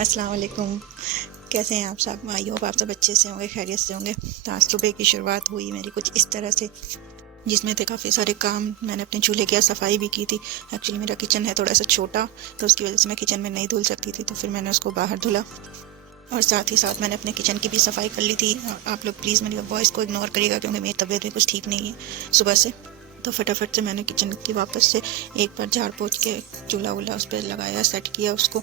अस्सलाम वालेकुम। कैसे हैं आप सब? आई होप आप सब अच्छे से होंगे, खैरियत से होंगे। तो आज सुबह की शुरुआत हुई मेरी कुछ इस तरह से, जिसमें थे काफ़ी सारे काम। मैंने अपने चूल्हे की सफाई भी की थी। एक्चुअली मेरा किचन है थोड़ा सा छोटा, तो उसकी वजह से मैं किचन में नहीं धुल सकती थी, तो फिर मैंने उसको बाहर धुला। और साथ ही साथ मैंने अपने किचन की भी सफाई कर ली थी। और आप लोग प्लीज़ मेरी वॉइस को इग्नोर करिएगा, क्योंकि मेरी तबीयत भी कुछ ठीक नहीं है सुबह से। तो फटाफट से मैंने किचन की वापस से एक बार झाड़ पोंछ के चूल्हा वूल्हा उस पर लगाया, सेट किया उसको।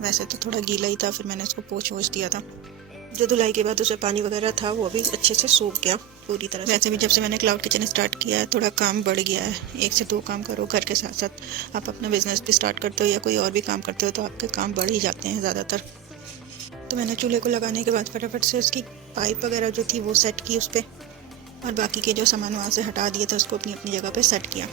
वैसे तो थोड़ा गीला ही था, फिर मैंने उसको पोंछ वोछ दिया था। जो धुलाई के बाद उसमें पानी वगैरह था वो भी अच्छे से सूख गया पूरी तरह से। वैसे भी जब से मैंने क्लाउड किचन स्टार्ट किया है, थोड़ा काम बढ़ गया है। 1 से 2 काम करो घर के साथ साथ, आप अपना बिजनेस भी स्टार्ट करते हो या कोई और भी काम करते हो, तो आपके काम बढ़ ही जाते हैं ज़्यादातर। तो मैंने चूल्हे को लगाने के बाद फटाफट से उसकी पाइप वगैरह जो थी वो सेट की उस पर, और बाकी के जो सामान वहाँ से हटा दिए थे उसको अपनी अपनी जगह पे सेट किया।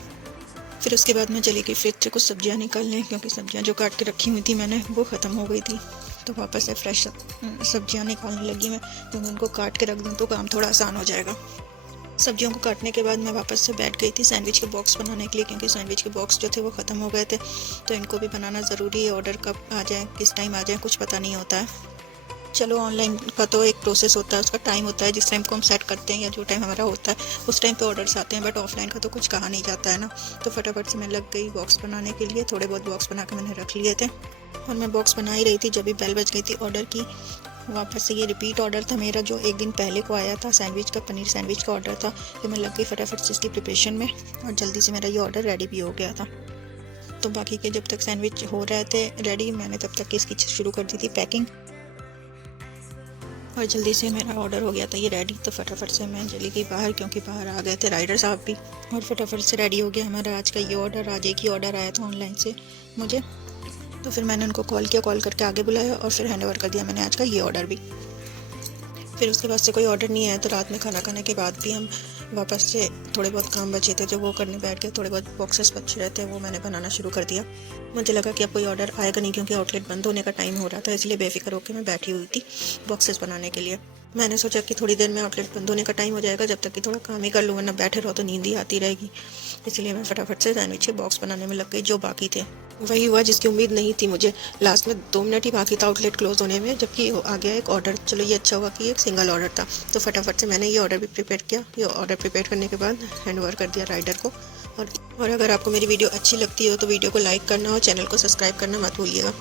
फिर उसके बाद मैं चली गई फ्रिज से कुछ सब्जियां निकालने, क्योंकि सब्जियां जो काट के रखी हुई थी मैंने वो ख़त्म हो गई थी। तो वापस से फ्रेश सब्जियां निकालने लगी मैं, क्योंकि उनको काट के रख दूँ तो काम थोड़ा आसान हो जाएगा। सब्जियों को काटने के बाद मैं वापस से बैठ गई थी सैंडविच के बॉक्स बनाने के लिए, क्योंकि सैंडविच के बॉक्स जो थे वो ख़त्म हो गए थे। तो इनको भी बनाना ज़रूरी है, ऑर्डर कब आ जाए किस टाइम आ जाए कुछ पता नहीं होता है। चलो ऑनलाइन का तो एक प्रोसेस होता है, उसका टाइम होता है, जिस टाइम को हम सेट करते हैं या जो टाइम हमारा होता है उस टाइम पे ऑर्डर्स आते हैं, बट ऑफलाइन का तो कुछ कहा नहीं जाता है ना। तो फटाफट से मैं लग गई बॉक्स बनाने के लिए। थोड़े बहुत बॉक्स बना के मैंने रख लिए थे, और मैं बॉक्स बना ही रही थी जब भी बेल बज गई थी ऑर्डर की। वापस से ये रिपीट ऑर्डर था मेरा, जो एक दिन पहले को आया था सैंडविच का, पनीर सैंडविच का ऑर्डर था। तो मैं लग गई फटाफट से इसकी प्रिपरेशन में, और जल्दी से मेरा ये ऑर्डर रेडी भी हो गया था। तो बाकी के जब तक सैंडविच हो रहे थे रेडी, मैंने तब तक इसकी शुरू कर दी थी पैकिंग, और जल्दी से मेरा ऑर्डर हो गया था ये रेडी। तो फटाफट से मैं चली गई बाहर, क्योंकि बाहर आ गए थे राइडर साहब भी। और फटाफट से रेडी हो गया हमारा आज का ये ऑर्डर। आज एक ही ऑर्डर आया था ऑनलाइन से मुझे, तो फिर मैंने उनको कॉल किया, कॉल करके आगे बुलाया, और फिर हैंड ओवर कर दिया मैंने आज का ये ऑर्डर भी। फिर उसके बाद से कोई ऑर्डर नहीं आया, तो रात में खाना खाने के बाद भी हम वापस से थोड़े बहुत काम बचे थे जो वो करने बैठ गए। थोड़े बहुत बॉक्सेस बचे रहते हैं वो मैंने बनाना शुरू कर दिया। मुझे लगा कि अब कोई ऑर्डर आएगा नहीं, क्योंकि आउटलेट बंद होने का टाइम हो रहा था, इसलिए बेफिक्र होकर मैं बैठी हुई थी बॉक्सेस बनाने के लिए। मैंने सोचा कि थोड़ी देर में आउटलेट बंद होने का टाइम हो जाएगा, जब तक कि थोड़ा काम ही कर लूँ, वरना बैठे रहो तो नींद ही आती रहेगी। इसलिए मैं फटाफट से सैंडविच के बॉक्स बनाने में लग गई। जो बाकी थे वही हुआ जिसकी उम्मीद नहीं थी मुझे। लास्ट में 2 मिनट ही बाकी था आउटलेट क्लोज होने में, जबकि आ गया एक ऑर्डर। चलो ये अच्छा हुआ कि एक सिंगल ऑर्डर था। तो फटाफट से मैंने ये ऑर्डर भी प्रिपेयर किया। ये ऑर्डर प्रिपेयर करने के बाद हैंड ओवर कर दिया राइडर को। और अगर आपको मेरी वीडियो अच्छी लगती हो तो वीडियो को लाइक करना और चैनल को सब्सक्राइब करना मत भूलिएगा।